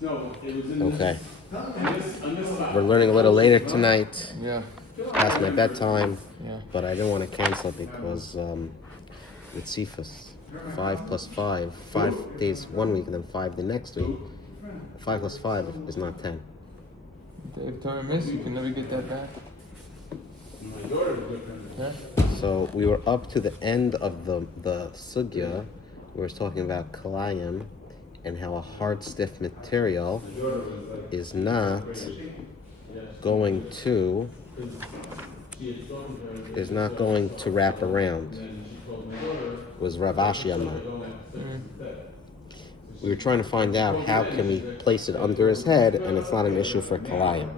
Okay. We're learning a little later tonight. Yeah. Past my bedtime. Yeah. But I didn't want to cancel because it's Cephas. 5 plus 5. 5 days one week and then 5 the next week. 5 plus 5 is not 10. If Torah missed, you can never get that back. Yeah. So we were up to the end of the sugya. We were talking about kalayim and how a hard, stiff material is not going to wrap around. It was Rav Ashi Amar. We were trying to find out how can we place it under his head and it's not an issue for kalayim.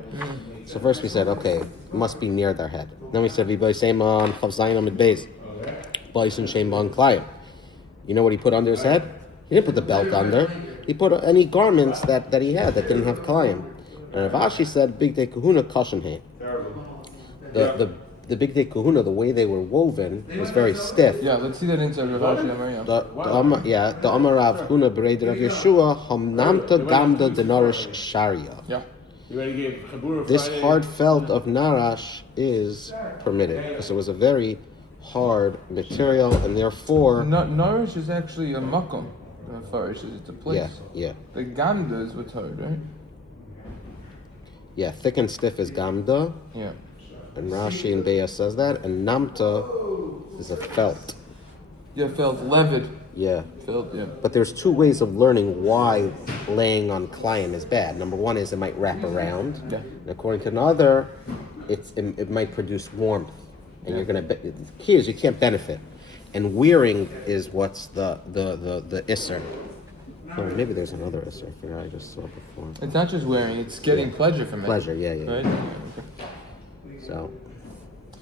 So first we said, okay, it must be near their head. Then we said, "V'boy seiman chav zayin amid beis, ba'isen shem ban kalayim." You know what he put under his head? He didn't put the belt under. He put any garments that he had that didn't have kalayim. And Rav Ashi said, "Big day kahuna kashem he." The big day kahuna, the way they were woven was very stiff. Yeah, let's see that inside Rav Ashi Amar. The Amar Rav Huna bereid Rav Yeshua hamnamta gamda denarish sharia. Yeah. This hard felt of narash is permitted because it was a very hard material and therefore Narish is actually a makom. Farish is it's a place. Yeah. The gamda is what's hard, right? Yeah, thick and stiff is gamda. Yeah. And Rashi and Beya says that, and namta is a felt. Yeah, felt levied. Yeah. Felt, yeah. But there's two ways of learning why laying on kalayim is bad. Number one is it might wrap around. Yeah. And according to another, it might produce warmth. And you're gonna the key is you can't benefit. And wearing is what's the isser. Oh, maybe there's another isser. I think I just saw before. It's not just wearing; it's getting pleasure from it. Pleasure, yeah. Right? So,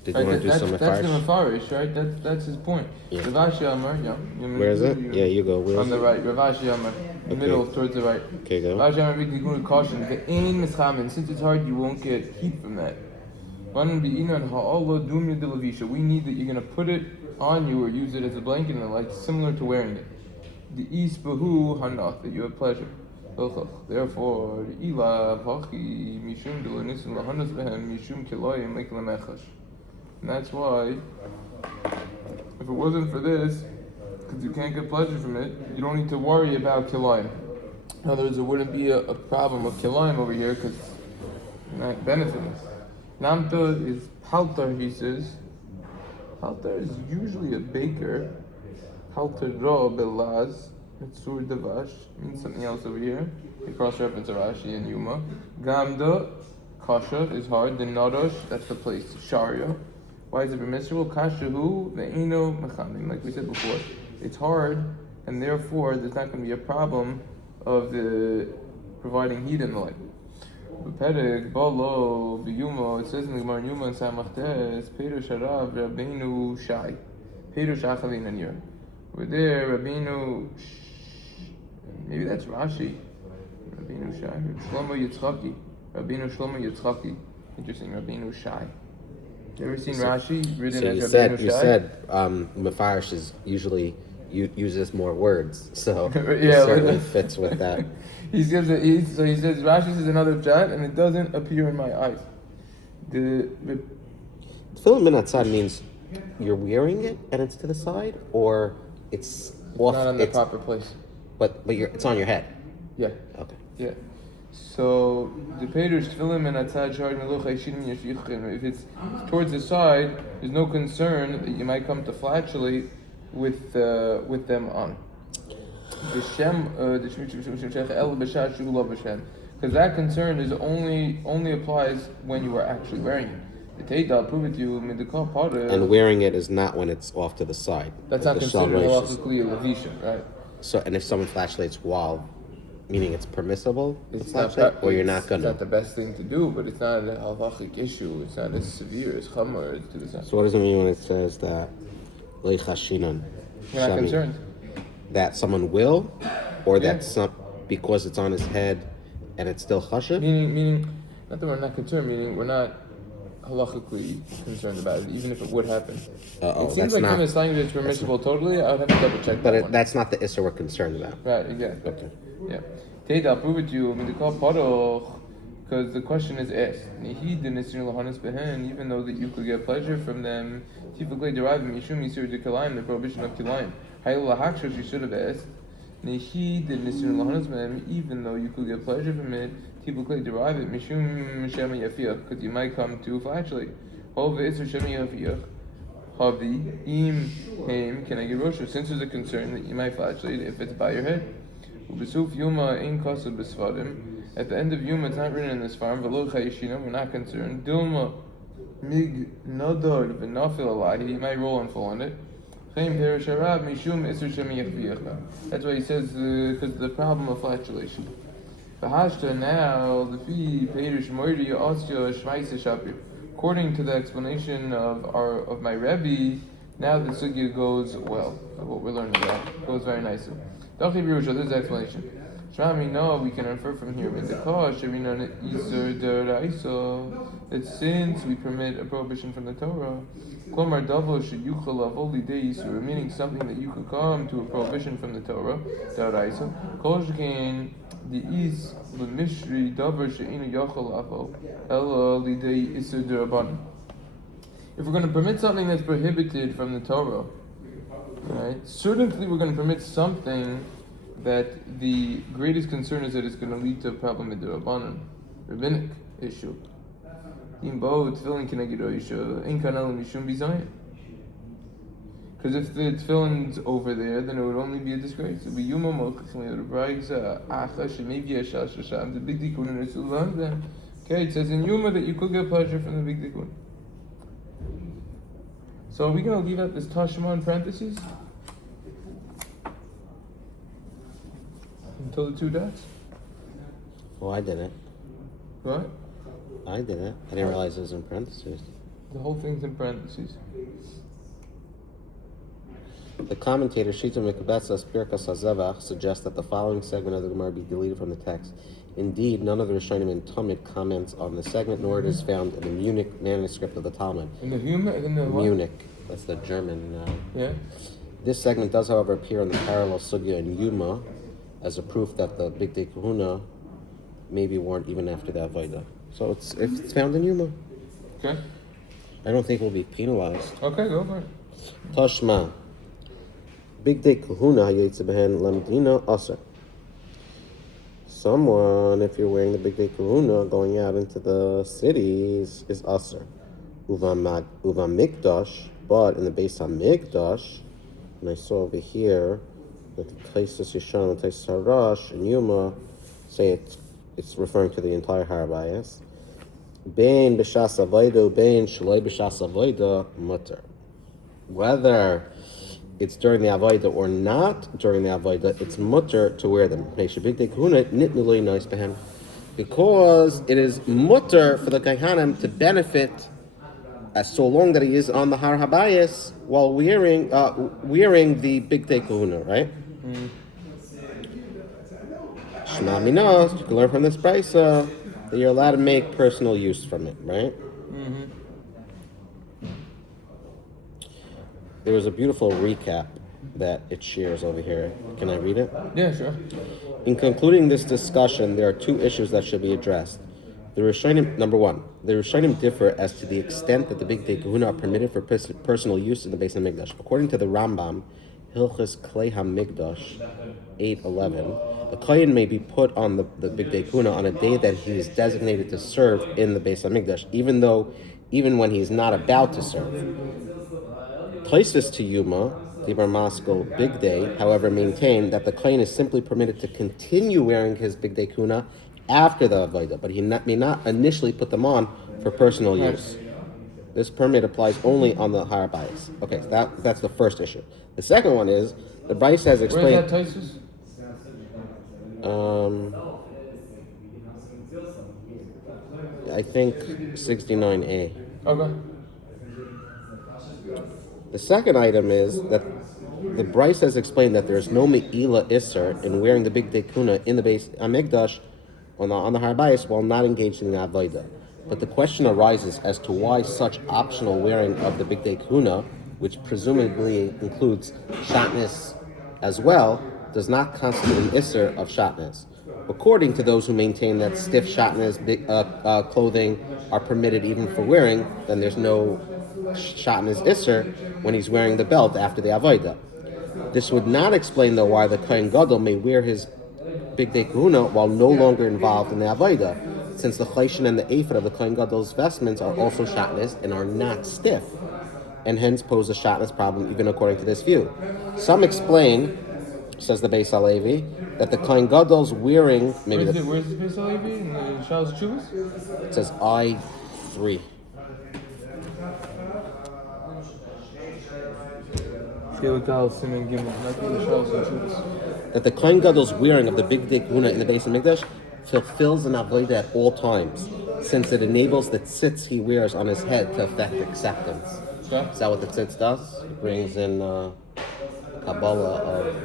did you want to do some That's the Mefarish, right? That's his point. Yeah. Rav Ashi Amar, yeah. Where is it? Yeah, you go. Where on the right. Rav Ashi Amar, the middle, towards the right. Okay, go. Rav Ashi Amar, big tikkun caution. The ein mischamin. Since it's hard, you won't get heat from that. We need that you're gonna put it on you or use it as a blanket and like similar to wearing it. The isbahu hanach, that you have pleasure. Therefore, and that's why, if it wasn't for this, because you can't get pleasure from it, you don't need to worry about kilayim. In other words, there wouldn't be a problem of kilayim over here because you're not benefiting. Namta is halter, he says. Halter is usually a baker. Halter ra belaz. Mitzur devash means something else over here. They cross-reference Rashi and Yuma. Gamda, kasha, is hard. The nadosh, that's the place. Sharia. Why is it permissible? Kashahu, the eno mechanim. Like we said before, it's hard, and therefore there's not going to be a problem of the providing heat in the light. Perek balo biyuma. It says in the Gemara Yuma and Samachtes, Peter Sharav Rabbeinu Shai, Peter Shachalin and Yer. Over there, Rabbeinu. Maybe that's Rashi. Rabbeinu Shai. Shlomo Yitzchaki. Rabbeinu Shlomo Yitzchaki. Interesting. Rabbeinu Shai. You ever seen Rashi written as Rabbeinu Shai? You said Mefarish is usually uses more words, so yeah, it certainly fits with that. He says Rashi says another pshat, and it doesn't appear in my eyes. The Tefillin min outside means you're wearing it and it's to the side, or it's off. Not on the proper place. But it's on your head. Yeah. Okay. Yeah. So the Peter tefillin min atzad shar melucha yishinim yeshvichim. If it's towards the side, there's no concern that you might come to flatulate with them on. Because that concern is only applies when you are actually wearing it. The I'll prove it to you. And wearing it is not when it's off to the side. That's not considered halachically a levisha, right? So, and if someone flatulates while, meaning it's permissible, or you're not gonna. It's not the best thing to do, but it's not a halachic issue. It's not as severe as chamor. So what does it mean when it says that leichashinan? You're not concerned that someone will, or that because it's on his head and it's still chashiv? Meaning, not that we're not concerned. Meaning we're not halachically concerned about it, even if it would happen. It seems like from his language it's permissible totally. I would have to double check. But that's not the issue we're concerned about. Right, exactly. Okay. Yeah. Tate, I'll prove it to you. I mean, they call Paroch because the question is asked. Nihid the Nisir Lahanis Behen, even though that you could get pleasure from them, typically deriving Mishum Yisur de Kilayim, the prohibition of Kilayim. Hayla Hakshash, you should have asked. Nihid the Nisir Lahanis Behen, even though you could get pleasure from it, typically derive it Mishum Shema Yafiyah, because you might come to flatulate. Hove Isur Shema Yafiyah. Havi, im, haim, can I get rosha? Since there's a concern that you might flatulate if it's by your head. Ubesuf yuma ein kasa besvarim. At the end of yuma, it's not written in this farm. V'lo chayishina, we're not concerned. Dilma mig nodor v'nafil alahi. You might roll and fall on it. Chaim perish harab mishum isur shem yachviyacha. That's why he says because the problem of flatulation. V'hashta now the fee perish moiri osya shmaisa shapir. According to the explanation of my Rebbe, now the sugya goes well. What we're learning about goes very nicely. Dachi Birusha, this is the explanation. Shrami, no, we can infer from here that since we permit a prohibition from the Torah, meaning something that you could come to a prohibition from the Torah, the is the mishri davar she'inu yachol avo ela lidei isur derabanan. If we're going to permit something that's prohibited from the Torah, right? Certainly, we're going to permit something that the greatest concern is that it's going to lead to a problem in the derabanan, rabbinic issue. Imbo tefillin keneged oisha ein kanal mishum bizayin. Because if the tefillin's over there, then it would only be a disgrace. It would be Yuma Mokach, the Braisa, Acha, Shemivi, Ashash, Shasham, the big dikun, and Rasulan. Then, okay, it says in Yuma that you could get pleasure from the big dikun. So are we going to leave out this Tashma in parentheses? Until the two dots? Oh, I didn't. Right? I didn't. I didn't realize it was in parentheses. The whole thing's in parentheses. The commentator Shita Mekabetza Pirkas HaZevach suggests that the following segment of the Gemara be deleted from the text. Indeed, none of the Rishonim in Tamid comments on the segment, nor it is found in the Munich manuscript of the Talmud. In the what? Munich, that's the German. Yeah. This segment does, however, appear in the parallel sugya in Yuma as a proof that the Big Day Kahuna may be worn even after the Avodah. So it's found in Yuma. Okay. I don't think we'll be penalized. Okay, go for it. Tashma. Big Day Kahuna hayetze behen lamdina aser. Someone, if you're wearing the Big Day Kahuna going out into the cities, is aser. Uva mikdash, but in the Beis HaMikdash, and I saw over here that the Taisus Yishan and Taisus Harash and Yuma say it's referring to the entire Harabayas. Bein b'shas avodah, bein shaloi b'shas avodah, mutter. Whether it's during the Avodah or not during the Avodah, it's mutter to wear them. Because it is mutter for the Kaihanim to benefit as so long that he is on the Har Habayis while wearing the Big Day Kahuna, right? Shema Minas, you can learn from this brisa that you're allowed to make personal use from it, right? Mm-hmm. There was a beautiful recap that it shares over here. Can I read it? Yeah, sure. In concluding this discussion, there are two issues that should be addressed. The Rishonim, number one, the Rishonim differ as to the extent that the Big Day Kahuna are permitted for personal use in the Beis HaMikdash. According to the Rambam, Hilchos Klei HaMikdash 8:11, a kohen may be put on the Big Day Kahuna on a day that he is designated to serve in the Beis HaMikdash, even when he is not about to serve. Places to Yuma, Dibar Moscow Big Day, however, maintain that the kohen is simply permitted to continue wearing his Big Day Kuna after the Avodah, but he may not initially put them on for personal use. This permit applies only on the Har Bayis. Okay, so that's the first issue. The second one is, the Bryce has explained... Where is that I think 69a. Okay. The second item is that the Bryce has explained that there is no Me'ila Isser in wearing the Big Day Kuna in the Beis HaMikdash on the Har Bayis while not engaged in the Avodah. But the question arises as to why such optional wearing of the Big Day Kuna, which presumably includes shatnez as well, does not constitute an Isser of shatnez. According to those who maintain that stiff shatnez clothing are permitted even for wearing, then there's no shatnez isser when he's wearing the belt after the avodah. This would not explain, though, why the Kohen Gadol may wear his Big Day Kahuna while no longer involved in the avodah, since the chayshin and the ephod of the Kohen Gadol's vestments are also shatnez and are not stiff, and hence pose a shatnez problem even according to this view. Some explain, says the Beis Halevi, that the Kohen Gadol's wearing Where's the Beis Halevi in the Shalosh Tshuvos? It says I3. That the Kohen Gadol's wearing of the Big Day Kahuna in the Beis Hamikdash fulfills an avodah at all times, since it enables the tzitz he wears on his head to affect acceptance. Okay. Is that what the tzitz does? It brings in Kabbalah of,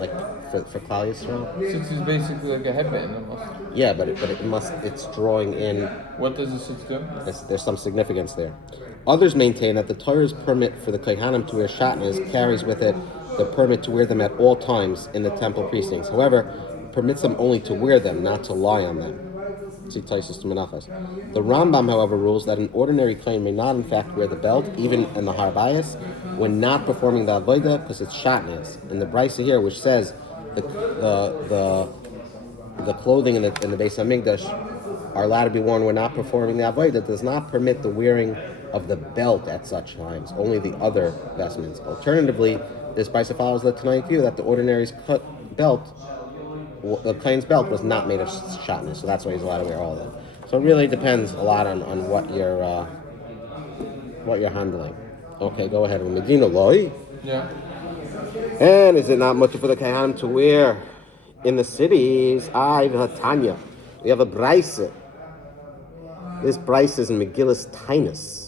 like, for Klal Yisrael. Sitz is basically like a headband almost. Yeah, but it's drawing in. What does the sitz do? There's some significance there. Others maintain that the Torah's permit for the Kohanim to wear shatnez carries with it the permit to wear them at all times in the temple precincts. However, it permits them only to wear them, not to lie on them. See Taisus to Menachos. The Rambam, however, rules that an ordinary kohen may not, in fact, wear the belt, even in the Har Bayis, when not performing the avodah, because it's shatnez. And the Brisa here, which says the clothing in the Beis Hamikdash are allowed to be worn when not performing the avodah, does not permit the wearing of the belt at such times, only the other vestments. Alternatively, this Brisa follows the Tanaic view that the ordinary's belt, the kohen's belt, was not made of shatnez, so that's why he's allowed to wear all of them. So it really depends a lot on what you're handling. Okay, go ahead. Medina loy. Yeah. And is it not much for the kohen to wear in the cities? Tanya. We have a Brisa. This Brisa is in Megillus Tainus.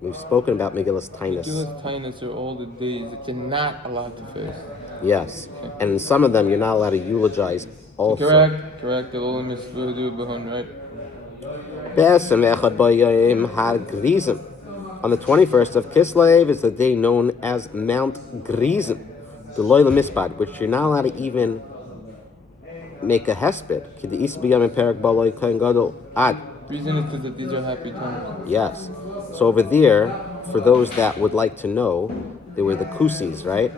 We've spoken about Megillus Tainus. Megillus Tainus are all the days that you're not allowed to fast. Yes, and in some of them you're not allowed to eulogize also. Correct. The only mitzvah to do behon, right? On the 21st of Kislev is the day known as Mount Grizim, the Loyla Mispad, which you're not allowed to even make a hesped. Reason is because these are happy times. Yes. So over there, for those that would like to know, they were the Kusis, right?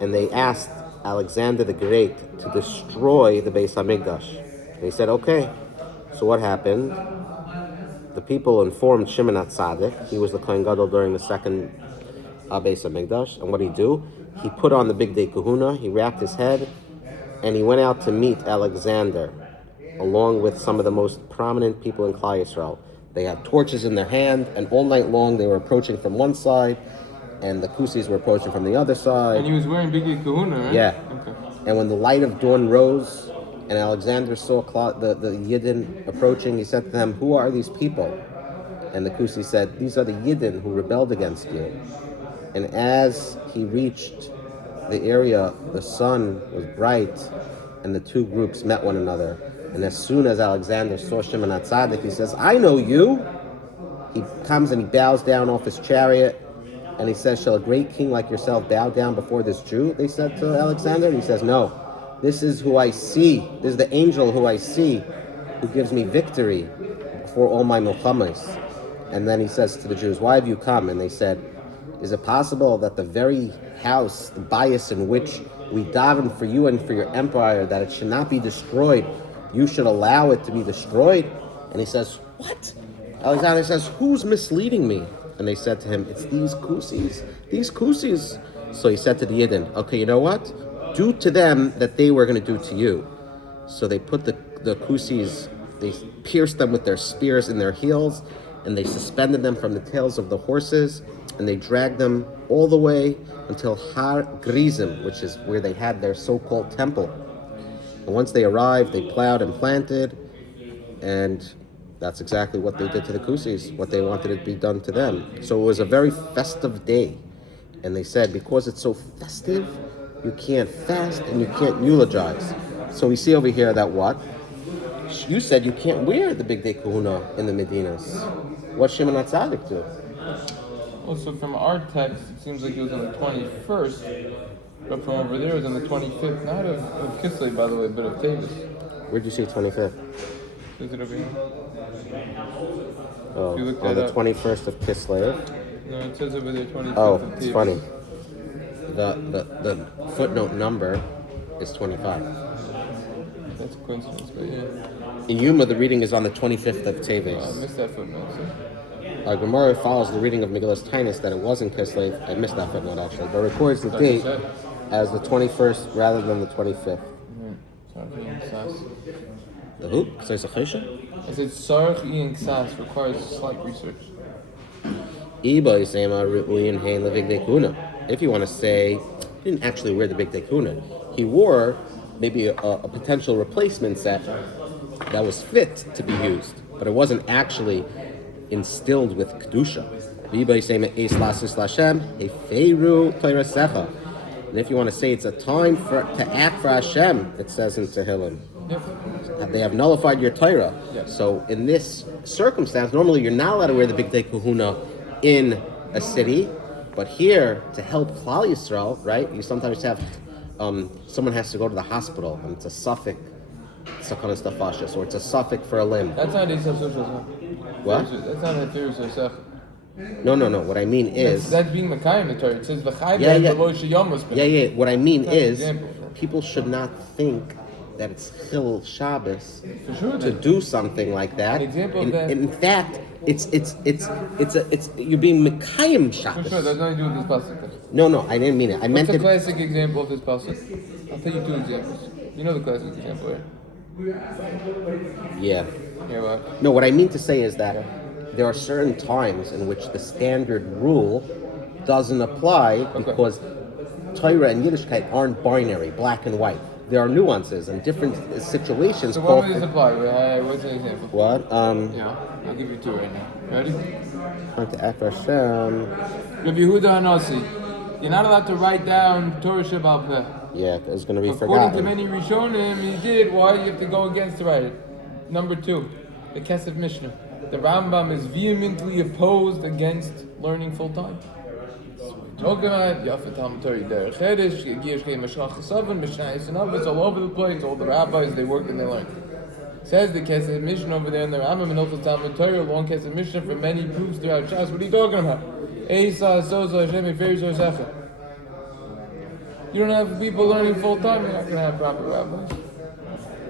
And they asked Alexander the Great to destroy the Beis Hamikdash. And he said, okay. So what happened? The people informed Shimon HaTzadik. He was the Kohen Gadol during the second Beis Hamikdash. And what did he do? He put on the Big Day Kahuna, he wrapped his head, and he went out to meet Alexander, along with some of the most prominent people in Klal Yisrael. They had torches in their hand, and all night long they were approaching from one side, and the Kusis were approaching from the other side. And he was wearing Big Kahuna, right? Yeah. Okay. And when the light of dawn rose, and Alexander saw the Yidden approaching, he said to them, "Who are these people?" And the Kusi said, "These are the Yidden who rebelled against you." And as he reached the area, the sun was bright, and the two groups met one another. And as soon as Alexander saw Shimon HaTzadik, he says, "I know you." He comes and he bows down off his chariot, and he says, "Shall a great king like yourself bow down before this Jew?" They said to Alexander, and he says, "No, this is who I see. This is the angel who I see, who gives me victory before all my milchamas." And then he says to the Jews, "Why have you come?" And they said, "Is it possible that the very house, the bias in which we daven for you and for your empire, that it should not be destroyed, you should allow it to be destroyed?" And he says, "What?" Alexander says, "Who's misleading me?" And they said to him, "It's these Kusis. These Kusis." So he said to the Yidden, "Okay, you know what? Do to them that they were going to do to you." So they put the Kusis, they pierced them with their spears in their heels, and they suspended them from the tails of the horses, and they dragged them all the way until Har Grizim, which is where they had their so-called temple. And once they arrived, they plowed and planted, and that's exactly what they did to the Kusis, what they wanted it to be done to them. So it was a very festive day. And they said, because it's so festive, you can't fast and you can't eulogize. So we see over here that what? You said you can't wear the Big Day Kahuna in the Medinas. What Shimon HaTzadik do? Well, so from our text, it seems like it was on the 21st, but from over there it was on the 25th, not of Kislev, by the way, but of Tavis. Where'd you see 25th? Says it over here. Oh, You looked on that the up. 21st of Kislev. No, it says over there 25th Oh, of it's Tavis. funny. The footnote number is 25. That's a coincidence, but yeah. In Yuma, the reading is on the 25th of I Teves. missed that footnote. So. Gemara follows the reading of Megillus Tainus that it was in Kislev. I missed that footnote actually, but records the That's what you date said. as the 21st rather than the 25th. Sorry for being sass. The who? I said Sarach Ian Ksas requires slight research. If you want to say, he didn't actually wear the big dekuna. He wore maybe a potential replacement set that was fit to be used, but it wasn't actually instilled with kedusha. And if you want to say it's a time to act for Hashem, it says in Tehillim. Yep. They have nullified your Torah. Yep. So in this circumstance, normally you're not allowed to wear the big day kahuna in a city, but here to help Klal Yisrael, right? You sometimes have someone has to go to the hospital, and it's a suffix, sakanas tafashis, or it's a suffix for a limb. That's not a social. What? That's not a theory of No. What I mean is that's being Mekayim the Torah. It says v'chayim Yeah. below sheyomus. Yeah. What I mean That's an is, example. people should not think that it's Chil Shabbos For sure. to do something like that. An example of that. In fact, it's you're being Mekayim For Shabbos. sure, that's nothing to do with this pasuk. No, I didn't mean it. I meant What's a it. classic example of this pasuk? I'll tell you two examples. You know the classic example, right? Yeah. Yeah, what? No, what I mean to say is that there are certain times in which the standard rule doesn't apply because Torah and Yiddishkeit aren't binary, black and white. There are nuances and different situations. So what would this apply? What's an example? What? Yeah, I'll give you two right now. Ready? Trying to act for Hashem. Rabbi Yehuda Hanasi. You're not allowed to write down Torah Shabbat Peh. Yeah, it's going to be According to forgotten. many Rishonim, he did. Why? You have to go against to write it. Number two, the Kesef Mishnah. The Rambam is vehemently opposed against learning full time. Talking about Yafet Talmud Torah Derech Chedesh, Yesh Kei Mashach Chesavim, Mishnayos and others all over the place. All the rabbis, they worked and they learned. Says the Kesef Mishnah over there in the Rambam and also Talmud Torah, long Kesef Mishnah for many proofs throughout Shas. What are you talking about? Eisa Sozo Hashem Efer Zosecha. You don't have people learning full time. You're not going to have proper rabbis.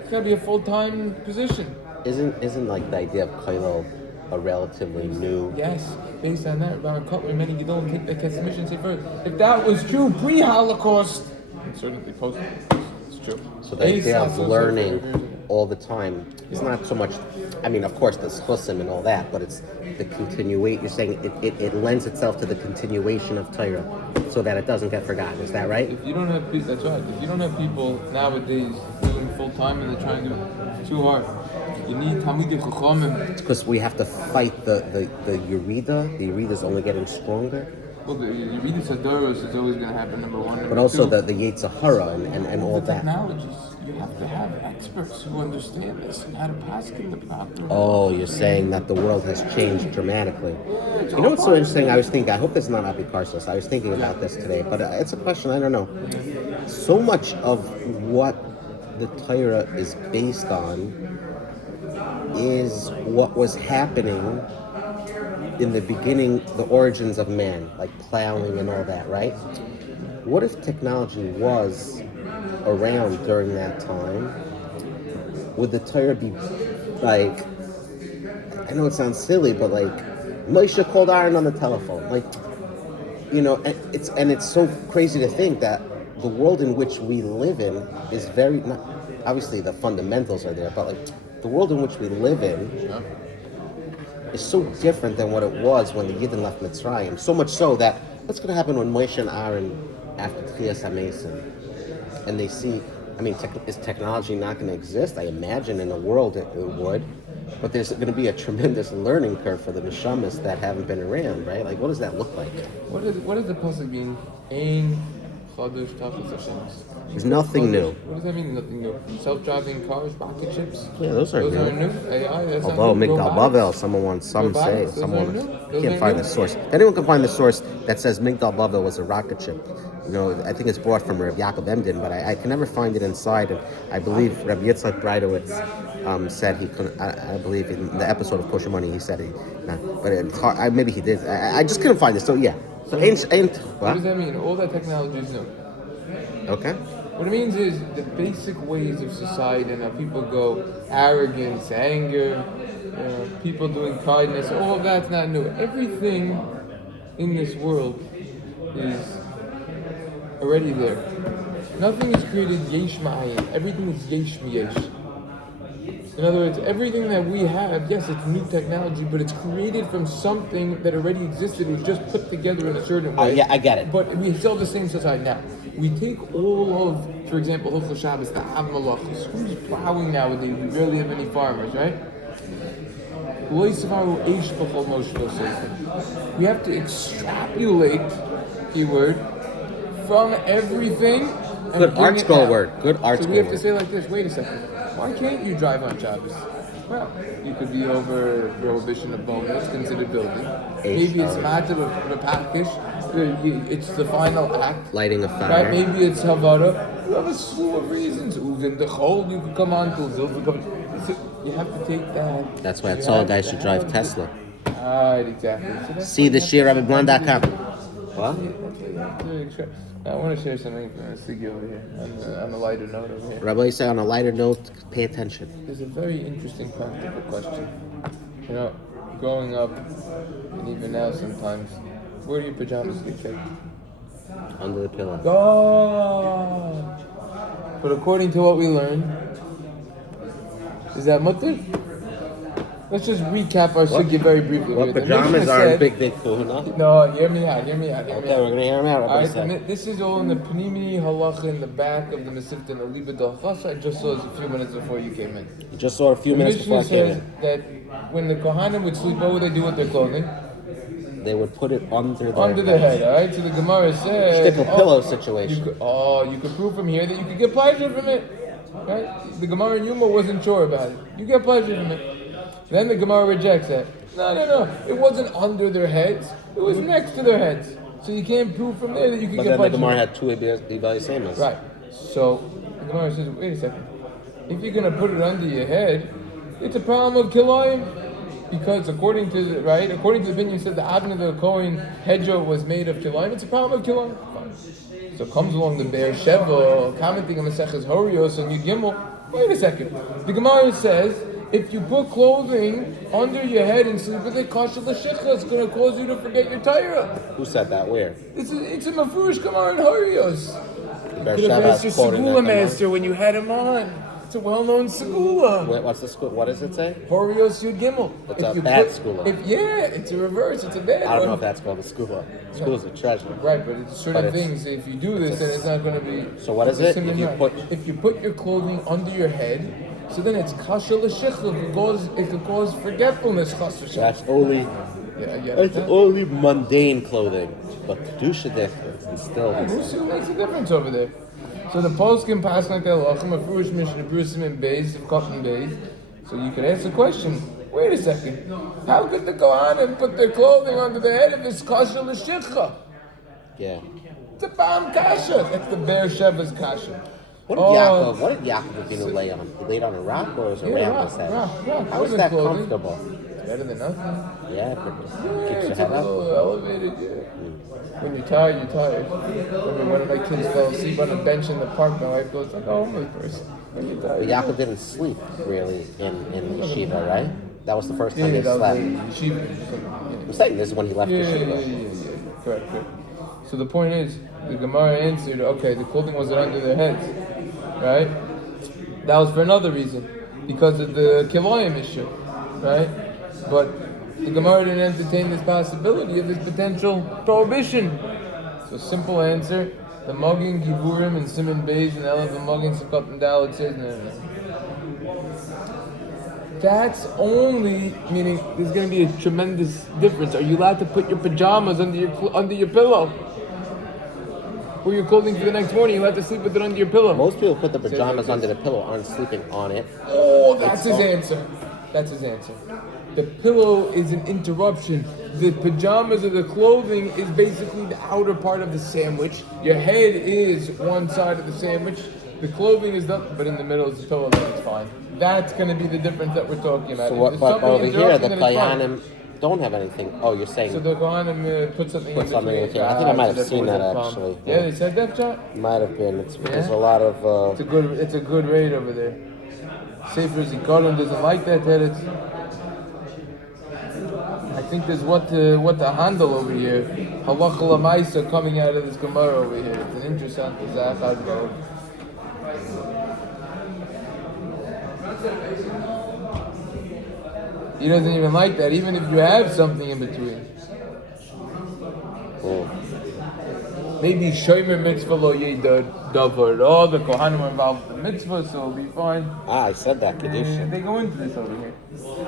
It's got to be a full time position. Isn't like the idea of Kailal a relatively new? Yes, based on that, Rabbi Kotler, many Gedolim take that Kesef Mishnah and say first, if that was true pre-Holocaust, and certainly post-Holocaust, it's true. So the idea of learning all the time is not so much. I mean, of course, there's chusim and all that, but it's the continuation. You're saying it lends itself to the continuation of Torah, so that it doesn't get forgotten. Is that right? If you don't have people, that's right. If you don't have people nowadays doing full time and they're trying to do it too hard, you need Tamid Chachamim. It's because we have to fight the Yerida. The Yerida is only getting stronger. Well, you read the Sadoros, it's always going to happen. Number one, number But also two, the Yetzer Hara and all the that. technologies. You have to have experts who understand this and how to pass in the proper. Oh, you're saying that the world has changed dramatically. You know what's so interesting? I was thinking, I hope this is not Apikarsos. I was thinking about this today, but it's a question, I don't know. So much of what the Torah is based on is what was happening in the beginning, the origins of man, like plowing and all that, right? What if technology was around during that time? Would the Torah be like, I know it sounds silly, but like Moshe called Aaron on the telephone, like, you know, and it's so crazy to think that the world in which we live in is very, not, obviously the fundamentals are there, but like the world in which we live in is so different than what it was when the Yidden left Mitzrayim. So much so that what's going to happen when Moshe and Aaron after Tchias HaMesim and they see, I mean, is technology not going to exist? I imagine in a world it would, but there's going to be a tremendous learning curve for the Neshamas that haven't been around, right? Like, what does that look like? What does the pasuk mean? Ein Chadush Tachas Hashemis. There's nothing new. What does that mean? Nothing new. Self-driving cars, rocket ships. Yeah, those are new. Aren't new. AI. That's Although not new. Migdal Bavel, some say, Robotics, someone those are new. can't find the source. If anyone can find the source that says Migdal Bavel was a rocket ship, I think it's brought from Reb Yaakov Emden, but I can never find it inside. And I believe Reb Yitzhak Breidowitz said he couldn't. I believe in the episode of Kosher Money he said he, but it's hard. Maybe he did. I just couldn't find it. So yeah. So ain't what does that mean? All that technology is new. Okay. What it means is the basic ways of society and how people go, arrogance, anger, people doing kindness, all of that's not new. Everything in this world is already there. Nothing is created yesh ma'ayin. Everything is yesh miyesh. In other words, everything that we have, yes, it's new technology, but it's created from something that already existed. It was just put together in a certain way. Yeah, I get it. But we still have the same society now. We take all of, for example, Hilchos Shabbos, the Av Malachos. Who's plowing nowadays? We barely have any farmers, right? We have to extrapolate, keyword, from everything. Good art school word. Good art so school we have word. to say like this, wait a second. Why can't you drive on Shabbos? Well, you could be over prohibition of bonus, considered building. Maybe it's matter of a package. It's the final act. Lighting a fire. Right? Maybe it's Havara. You have a slew of reasons. In the cold, you could come on to you have to take that. That's why I told guys should drive Tesla. Right, exactly. So See the shir RabbiBlond.com. What? I want to share something from Sigi over here, on a lighter note over here. Rabbi say on a lighter note, pay attention. There's a very interesting practical question. Growing up, and even now sometimes, where do your pajamas get kept? Under the pillow. God! But according to what we learned, is that mutter? Let's just recap our sugya very briefly. What pajamas are in big kahuna? No, hear me out. Okay, we're gonna hear him out. Alright, this is all in the Panini Halacha in the back of the Masifta and the Liba Dalchasa. I just saw this a few minutes before you came in. You just saw it a few minutes before I came in. That when the Kohanim would sleep, what would they do with their clothing? They would put it under their head. Alright, so the Gemara says, stick a pillow situation. You could prove from here that you could get pleasure from it. Right? The Gemara in Yuma wasn't sure about it. You get pleasure from it. Then the Gemara rejects that. No. It wasn't under their heads. It was next to their heads. So you can't prove from there that you can get pleasure. But then the Gemara had two Ibalisemas. Right. So the Gemara says, wait a second. If you're going to put it under your head, it's a problem of kilayim. Because according to the opinion said the Avnei the Kohen hedger was made of kilayim, it's a problem of kilayim. So comes along the Be'er Sheva, commenting on Maseches Horios and Yud Gimel. Wait a second. The Gemara says, if you put clothing under your head and sleep with it, kasha l'shicha, it's going to cause you to forget your Torah. Who said that? Where? It's a Mefurish Gemara in Horios. You could have asked your Segula master when you had him on. It's a well-known Segula. Wait, what's the school? What does it say? Horios Yud Gimel. It's a bad Segula. It's a reverse. It's a bad one. I don't know if that's called a Segula. School's a treasure. Right, but it's certain things. If you do this, then it's not going to be. So what is it? If you put your clothing under your head, so then it's kasha l'shicha. It could cause forgetfulness. That's only. It's only mundane clothing, but kedusha difference and still. Who makes a difference over there? So the poskim pass like halachim, a fruish mission, a brusim and base of cotton base. So you can ask the question. Wait a second. How could the Kohanim put their clothing under their head if it's kasha l'shicha? Yeah. It's a bam kasha. That's the Be'er Sheva's kasha. What did Yaakov lay on? He laid on a rock or was it around his head? Rock. How is that comfortable? It's better than nothing. Yeah, but keeps your It's head a up. little elevated, When you're tired, you're tired. Remember one of my kids fell asleep on a bench in the park, my wife goes like a homeless person. When you're tired. But Yaakov didn't sleep really in yeshiva, right? That was the first time he slept. I'm saying this is when he left yeshiva. Yeah. Correct. So the point is, the Gemara answered, okay, the clothing wasn't under their heads, right? That was for another reason, because of the kilayim issue, right? But the Gemara didn't entertain this possibility of this potential prohibition. So simple answer, the Magin Giburim and Simon Beis and Elef and Magin Sukkot and Dalet says no. That's only meaning there's going to be a tremendous difference. Are you allowed to put your pajamas under your pillow? or your clothing for the next morning. You have to sleep with it under your pillow. Most people put the pajamas under the pillow, aren't sleeping on it. Oh, that's his answer. That's his answer. The pillow is an interruption. The pajamas or the clothing is basically the outer part of the sandwich. Your head is one side of the sandwich. The clothing is the, but in the middle is the pillow, then it's fine. That's going to be the difference that we're talking about. So what, but over here, the Kohanim don't have anything. Oh, you're saying. So the Kohanim put something in between. I think I might have seen that actually. Yeah, they said that, John? Might have been. There's a lot of. It's a good rate over there. Sefer Zikaron doesn't like that teretz. I think there's what the handle over here. Halacha l'maisa coming out of this Gemara over here. It's an interesting zach. He doesn't even like that, even if you have something in between. Maybe Shomer mitzvah lo davar. Oh, the Kohanim are involved in the mitzvah, so it'll be fine. I said that, Kedusha. They go into this over here.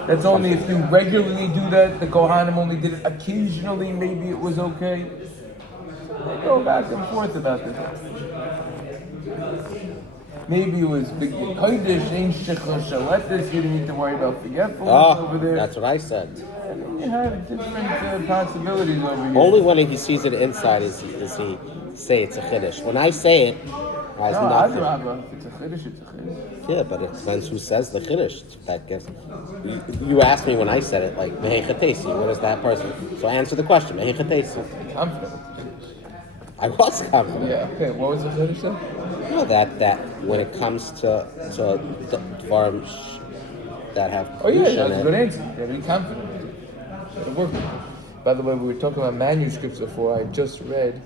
That's only if you regularly do that. The Kohanim only did it occasionally. Maybe it was okay. They go back and forth about this. Maybe it was big kodesh, ain't shechla shaletis. You didn't need to worry about forgetfulness over there. That's what I said. You have different possibilities over here. Only when he sees it inside is he say it's a chiddush. When I say it, has nothing. If it's a chiddush, it's a chiddush. Yeah, but it depends who says the chiddush. That gets. You asked me when I said it, like mehei chatesi. What is that person? So answer the question. Mehei chatesi. Confident. I was confident. Yeah. Okay. What was the chiddush then? No, that when it comes to farms that have. Oh yeah, that's a good answer. You gotta be confident. It worked. By the way, we were talking about manuscripts before. I just read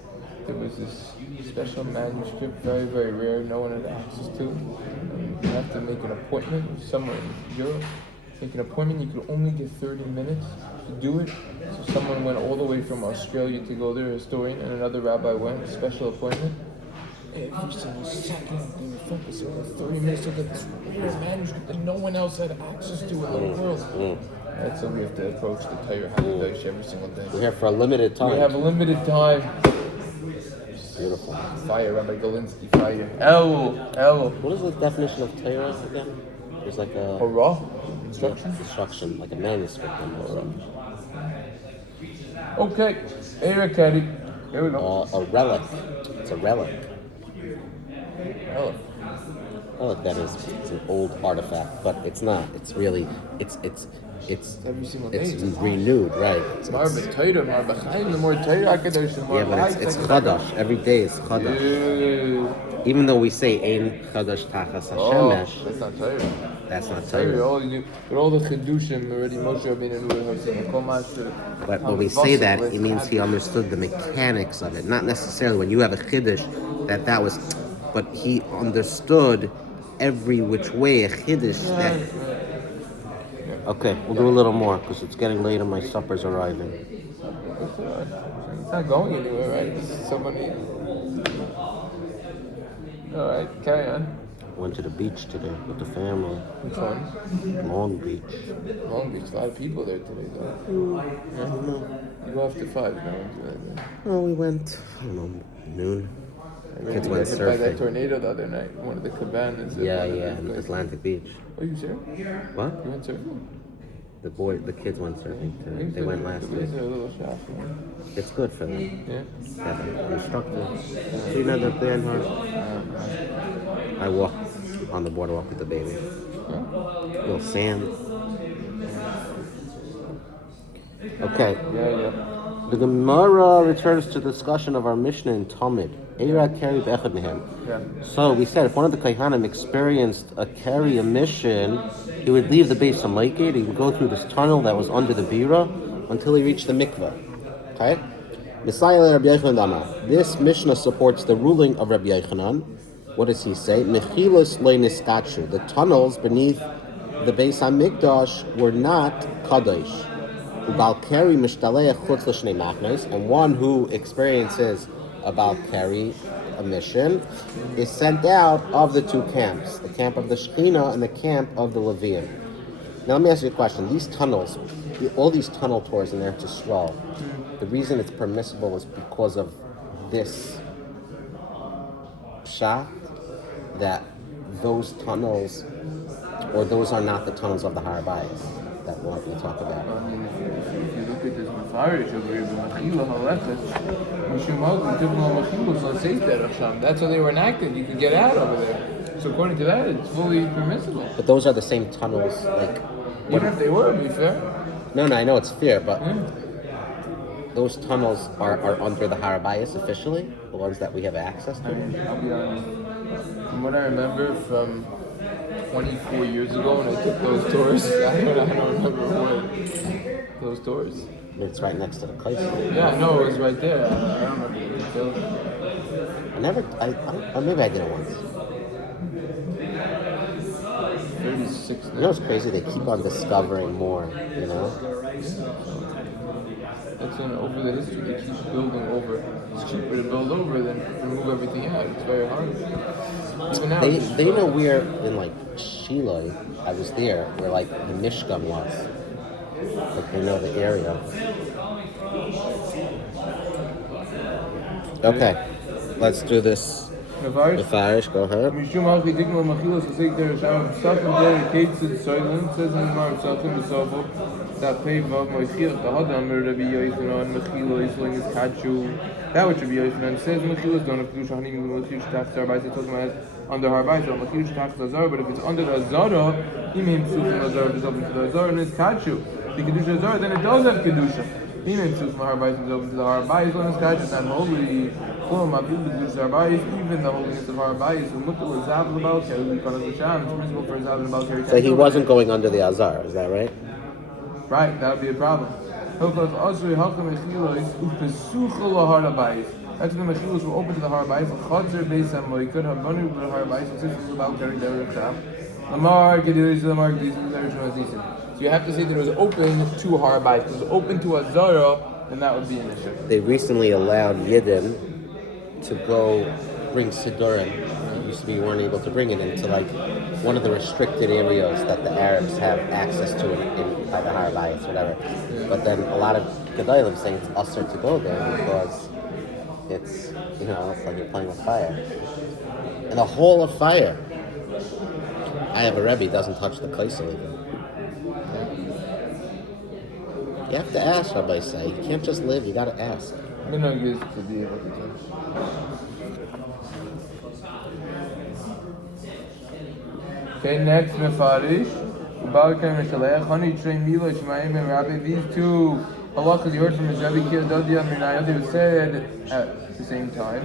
there was this special manuscript, very, very rare, no one had access to. You have to make an appointment with someone in Europe. Make an appointment, you could only get 30 minutes to do it. So someone went all the way from Australia to go there, a historian, and another rabbi went, a special appointment. Every single second they were focusing on 30 minutes to get this rare manuscript that no one else had access to in the world. That's how we have to approach the Torah Hadash every single day. We're here for a limited time. We have a limited time. Beautiful. Fire, Rabbi Galinsky, fire. Elul. What is the definition of Torah again? There's like a... Torah? Instruction? Instruction, like a manuscript in Torah. Okay. Erekadi. Here we go. A relic. It's a relic. Relic. Relic, that is. It's an old artifact, but it's not. It's really... It's every single day. It's renewed, right? It's Marba Torah, Marba Chaim, the more Torah Hakadosh, the more yeah, but it's chadash. Every day is chadash. Yeah. Even though we say ein chadash tachas hashemesh, that's not Torah. That's not Torah. But all the chedushim already, Moshe Rabbeinu was saying, but when we say that, it means he understood the mechanics of it. Not necessarily when you have a chiddush that was, but he understood every which way a chiddush that. Okay, we'll do a little more because it's getting late and my supper's arriving. It's not going anywhere, right? Somebody. All right, carry on. Went to the beach today with the family. Which one? Long Beach. Long Beach. A lot of people there today, though. I don't know. You go after 5. Oh, we went. I don't know, noon. Kids went surfing. By that surfing. tornado the other night. One of the cabanas. Yeah, in Atlantic Beach. Oh, you sure? What? You went surfing? The kids went surfing today. They went last week. It's a little shop. It's good for them. Yeah. They have an instructor. So you know they're playing hard. I walked on the boardwalk with the baby. Little sand. Okay. Yeah. The Gemara returns to the discussion of our Mishnah in Tamid. So we said if one of the Kohanim experienced a mission, he would leave the base of Maikid, he would go through this tunnel that was under the Bira until he reached the mikveh. Okay? This Mishnah supports the ruling of Rabbi Yochanan. What does he say? The tunnels beneath the Beis HaMikdash were not kadosh. And one who experiences a Balkari, a mission, is sent out of the two camps, the camp of the Shekhinah and the camp of the Levium. Now let me ask you a question. These tunnels, all these tunnel tours in Eretz Yisrael, the reason it's permissible is because of this pshat that those tunnels, or those are not the tunnels of the Har Bayis that what we talk about. I mean, if you look at this Mefarish over here, the Mechila Halechet, Mishum Hagli, Tivna Mechila, so it says that Hashem. That's how they were enacted. You could get out over there. So according to that, it's fully permissible. But those are the same tunnels, like. Even if they were, to be fair. No, I know it's fair, but those tunnels are under the Har Bayis officially, the ones that we have access to. I mean, I'll be honest. From what I remember from 24 years ago when I took those tours, I don't remember what those tours. I mean, it's right next to the place. Yeah, I know it was right there. I don't remember the details. I never, or maybe I did it once. 36 You know what's crazy? They keep on discovering more, you know? That's over the history. They keep building over. It's cheaper to build over than to move everything out. It's very hard. Even now, They know where in like Shiloh, I was there, where like the Mishkan was. Like they know the area. Okay, let's do this. Mefarish, go ahead. Mishum Alchi Digma Machilas Hasek Der Sham Psachim Der Kates Soilen says in the Mar Psachim Besofo that pay Vav Moichil the Hadam Rabbi Yochanan Mechilo Isling is Kachu. That which Rabbi Yochanan says Mechilas don't have Kedusha Hanim Mechilas Shtach Zarbais. It's talking about under Harbais or Mechilas Shtach Zazar, but if it's under the Zara, he means Sufim Azar is open to the Zara and it's Kachu. The Kedusha Zara, then it does have Kedusha. He means Sufim Harbais is open to the Harbais when it's Kachu. It's not holy. Even the holiness of our bodies, so he wasn't going under the Azar, is that right? Right, that would be a problem. That's when the mechilos were open to the har bayis. Chadzer beis hamoikod habanu b'har bayis. And since it was about carrying the recham, Lamar gedilish Lamar gedilish. So you have to say that it was open to har bayis. It was open to Azara, then that would be an issue. They recently allowed Yidden to go bring Sidurim. Used to be you weren't able to bring it into like one of the restricted areas that the Arabs have access to in by the Har Bayis, whatever. But then a lot of Gedolim saying it's usher to go there because it's, you know, it's like you're playing with fire. And the whole of fire. I have a Rebbe doesn't touch the Kaisel even. You have to ask, Rabbi say. You can't just live, you gotta ask. I'm not used to be able to touch. Okay, next Mefarish. These two halachas you heard from Rabbi Kiyadodia and Minayah were said at the same time.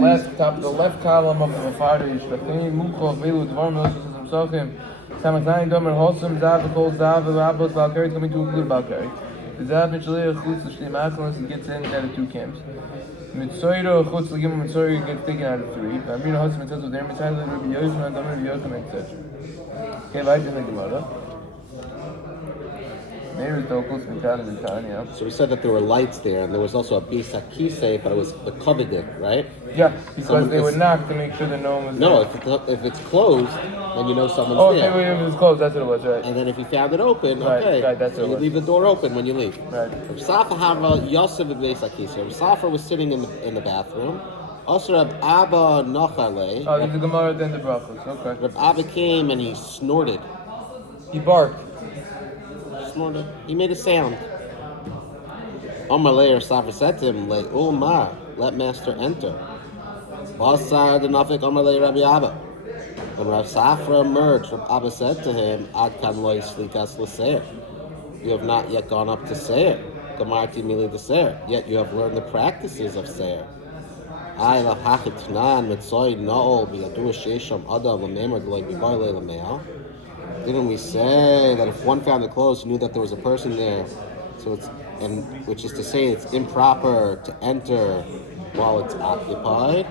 Left top, the left column of the Mefarish. Samaknai Domer Hosam Zav Kol Zav Rabos Valkyrie coming to include Valkyrie. The Zav Mitchell Chutz Shlimachos he gets in out of two camps. Mitzoiro Chutz Legim Mitzoiro gets taken out of three. Amir Hosam Mitzoiro there Mitzayla Rabbi Yochanan Domer Rabbi Yochanan etc. Okay, right in the Gemara. Maybe it's Dokos Mitzad yeah. So we said that there were lights there, and there was also a Bisa Kisei, but it was the coveted, right? Yeah, because they would knock to make sure that no one was there. If it's closed, then you know someone's there. Oh, if it's closed, that's what it was, right? And then if you found it open, right, that's what it you was. leave the door open when you leave. Right. Rav Safra have Yosef Bisa Kisei. Rav Safra was sitting in the bathroom. Also, Rav Abba Nachale. Oh, there's the Gemara at the end of Brachos. Okay. Rav Abba came and he snorted. He barked. Snorted. He made a sound. Amalei or Safra said to him, like, "Oh ma, let master enter." Basar the Nafik Amalei Rabbi Abba. When Rav Safra emerged, Rav Abba said to him, "Ad kan loy slikas l'seir." You have not yet gone up to seir. Gamarti mili the seir. Yet you have learned the practices of seir. I love hachit tnan mitzoy naol biyadu sheisham adam l'memer d'loy bibar le'lameal. Didn't we say that if one found it closed, you knew that there was a person there? So it's, and which is to say, it's improper to enter while it's occupied.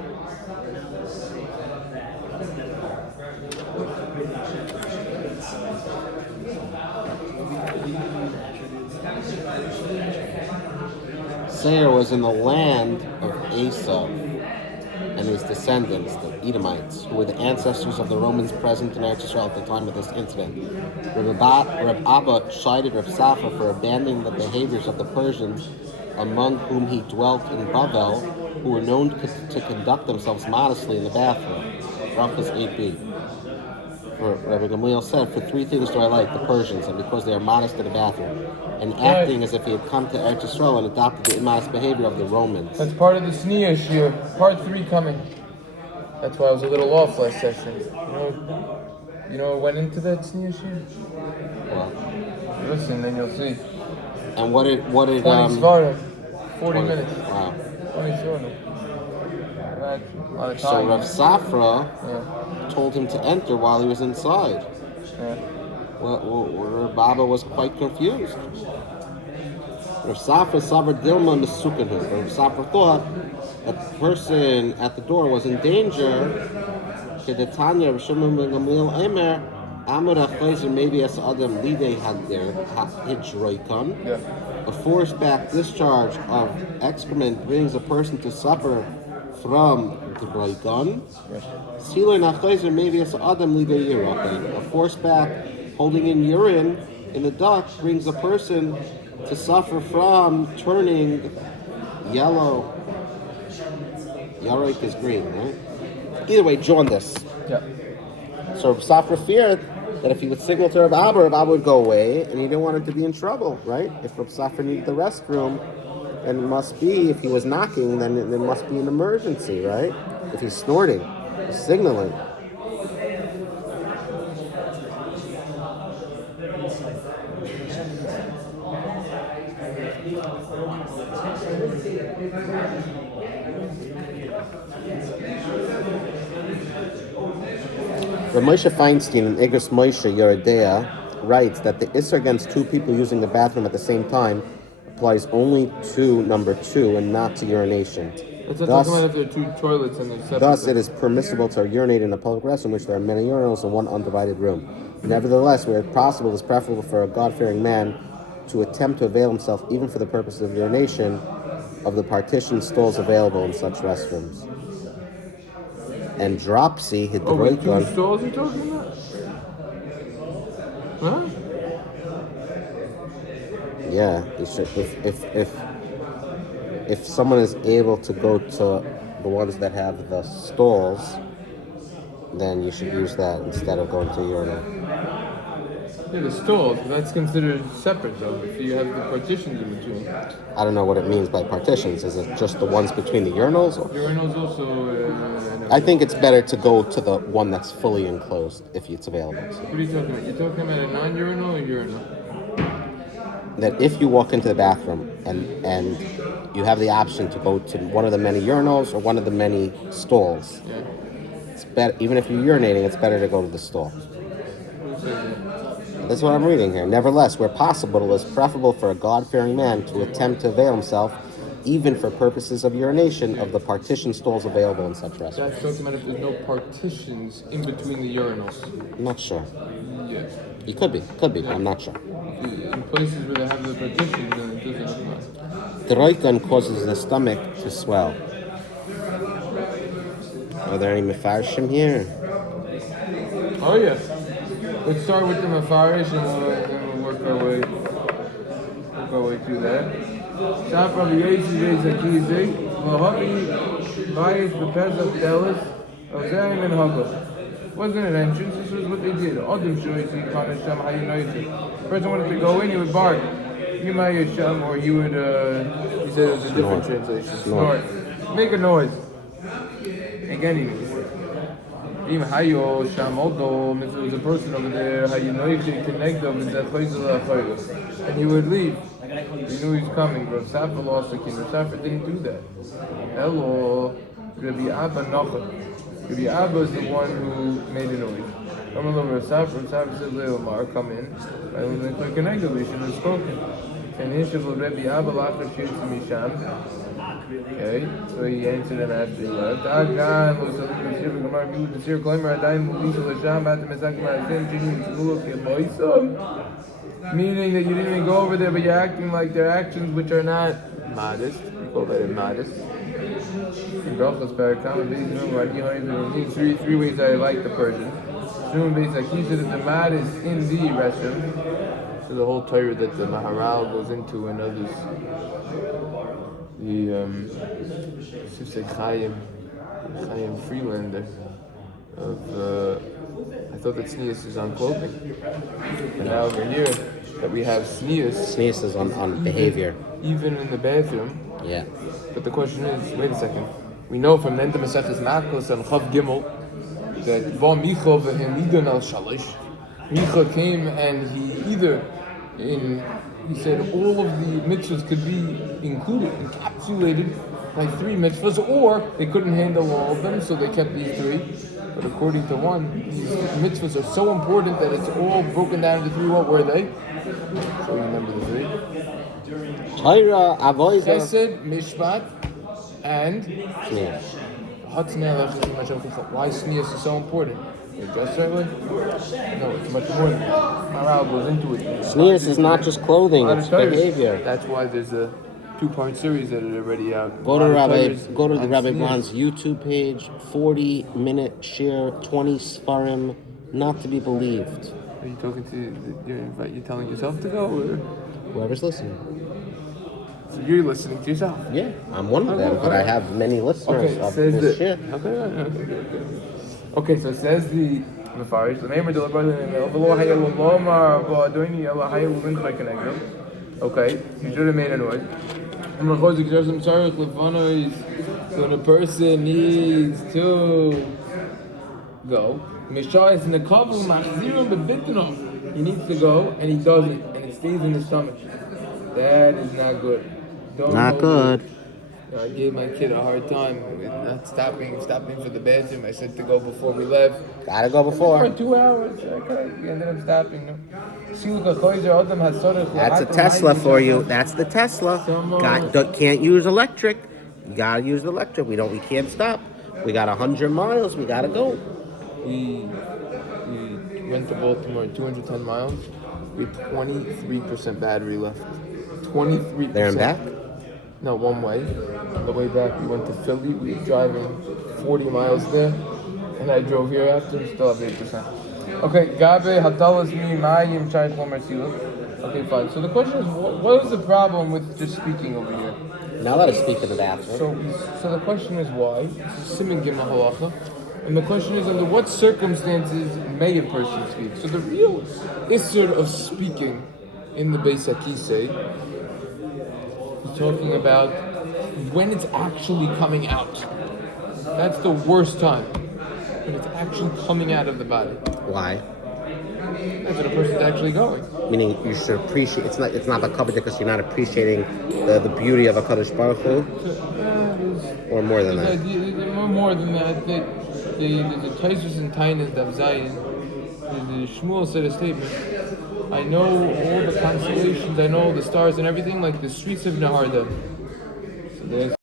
Seir was in the land of Esau and his descendants, the Edomites, who were the ancestors of the Romans present in Eretz Yisrael at the time of this incident. Rav Abba chided Rav Safra for abandoning the behaviors of the Persians, among whom he dwelt in Bavel, who were known to conduct themselves modestly in the bathroom. Brachas 8b. For Rabbi Gamliel said, for three things do I like the Persians, and because they are modest in the bathroom, and acting as if he had come to Eretz Yisrael and adopted the immodest behavior of the Romans. That's part of the Sneah Shir. Part 3 coming. That's why I was a little off last session. You know what went into that Sneah Shir? Well, Listen, then you'll see. and what did 20 Svarim. 40 minutes. Wow. 20 Svarim. So Rav Safra told him to enter while he was inside. Yeah. Well, Baba was quite confused. Rav Safra suffered Dilma Mesukanhu. Rav Safra thought that the person at the door was in danger. Kedetanya Rav Shimon ben Gamliel Emer Amar Achayzer maybe as Adam Lidei had their Hijroikon. A forced back discharge of excrement brings a person to suffer from the Roikon. Sealer Nachayzer maybe as Adam Lidei Yirakan. A forced back holding in urine in the duct brings a person to suffer from turning yellow. Yaroik is green, right? Either way, jaundice. Yeah. So Safra feared that if he would signal to Rav Abba would go away, and he didn't want him to be in trouble, right? If Rav Safra needed the restroom, then it must be, if he was knocking, then there must be an emergency, right? If he's snorting, he's signaling. Rav Moshe Feinstein in Igros Moshe Yeridea writes that the Isser against two people using the bathroom at the same time applies only to number 2 and not to urination. It's not talking about if there are two toilets and they're separate. Thus, it is permissible to urinate in a public restroom in which there are many urinals in one undivided room. Nevertheless, where possible, it is preferable for a God-fearing man to attempt to avail himself, even for the purpose of urination, of the partitioned stalls available in such restrooms. And dropsy hit the wait, 2 stalls you're talking about? Huh? Yeah, you should. If someone is able to go to the ones that have the stalls, then you should use that instead of going to urinal. Yeah, the stalls, but that's considered separate though, if you have the partitions in between. I don't know what it means by partitions. Is it just the ones between the urinals? Or? Urinals also... I think it's better to go to the one that's fully enclosed if it's available. What are you talking about? You're talking about a non-urinal or urinal? That if you walk into the bathroom and you have the option to go to one of the many urinals or one of the many stalls, it's better. Even if you're urinating, it's better to go to the stall. That's what I'm reading here. Nevertheless, where possible, it is preferable for a God-fearing man to attempt to avail himself, even for purposes of urination, of the partition stalls available in such restrooms. That's talking about if there's no partitions in between the urinals. I'm not sure. Yeah. It could be, but I'm not sure. In places where they have the partitions, then it doesn't apply. The roikan causes the stomach to swell. Are there any mefarshim here? Oh yeah. Let's start with the mafarish and then we'll work our way through that. Shaf Rabbi Yossi Beis Akizi, Lahavi Bayis Bepezach Delis, Ozerim and Hagos. Wasn't an entrance, this was what they did. Adam Shoysi Kana Sham Hayinoysi. The person wanted to go in, he would bark. Yimay Sham, or he would, he said it was a different translation. Snort. Make a noise. Again, he would. If Hayo Shamodom, if there was a person over there, Hayinoysi connect them, and he would leave. He knew he was coming, but Safa lost the king. Safa didn't do that. Hello, Rabbi Abba Nachum. Rabbi Abba is the one who made a noise. Come over to Safa, and Safa said, Leomar, come in. And when they connected, we should have spoken. And he said, Rabbi Abba Lachar Shir to Misham. Okay, so he answered him after he left. Agan was a Sir Gamar, you the Sir Claimer, Adaim, Mulisha, Lasham, at the Mesakim, Adim, Jinin, Muluk, Yaboisam. Meaning that you didn't even go over there, but you're acting like their actions which are not modest. We call that immodest. In Brachos Parakam, three ways I like the Persian. He said that the mad is in the restroom. So the whole Torah that the Maharal goes into and others. It's like Chaim Freelander of I thought that sneeze is on clothing, and now over here that we have sneeze. Sneeze is on behavior. Even in the bathroom. Yeah. But the question is, wait a second. We know from the end of Maseches Makos and Chav Gimel that Ba Micha v'Hemidon al Shalish. Micha came and he said all of the mitzvahs could be included, encapsulated by 3 mitzvahs, or they couldn't handle all of them, so they kept these 3. But according to one, these mitzvahs are so important that it's all broken down into 3. What were they? So remember the 3. Torah, avodah, Chesed, Mishpat, and sneeze. Why sneeze is so important? It just certainly? No, it's much more than that. Morale goes into it. Sneeze is not just clothing; it's behavior. That's why there's a 2-part series that are already out. Go to the Rabbi Brown's YouTube page. 40-minute share, 20 svarim, not to be believed. Are you talking to? You're telling yourself to go, or Whoever's listening. so you're listening to yourself? Yeah, I'm one of them, but I have many listeners of says this the, shit. Okay, so it says the Mefarish, the name of the okay, you should have made a noise. So the person needs to go. He needs to go, and he doesn't, and it stays in his stomach. That is not good. Not good. I gave my kid a hard time with not stopping for the bathroom. I said to go before we left. Gotta go before. For 2 hours. Okay, we ended up stopping. That's a Tesla for you. That's the Tesla. Can't use electric. You gotta use the electric. We can't stop. We got 100 miles. We gotta go. We went to Baltimore 210 miles. We had 23% battery left. 23%. There and back? No, one way. On the way back, we went to Philly. We were driving 40 miles there, and I drove here after. Still have 8%. Okay, Gabe Hatalas mi Mayim Chai Chomer Silu. Okay, fine. So the question is, what is the problem with just speaking over here? Now let us speak in the bathroom. So the question is why? Siman Gimel Halacha. And the question is, under what circumstances may a person speak? So the real issur of speaking in the Beis HaKisei is talking about when it's actually coming out. That's the worst time. When it's actually coming out of the body. Why? That's when a person's actually going. Meaning you should appreciate. It's not the cover because you're not appreciating the beauty of a Kadosh Baruch Hu. Or more than that. More than that. The Taisus and Tainas Dav Zayin. The Shmuel said a statement. I know all the constellations. I know all the stars and everything, like the streets of Naharda. So there's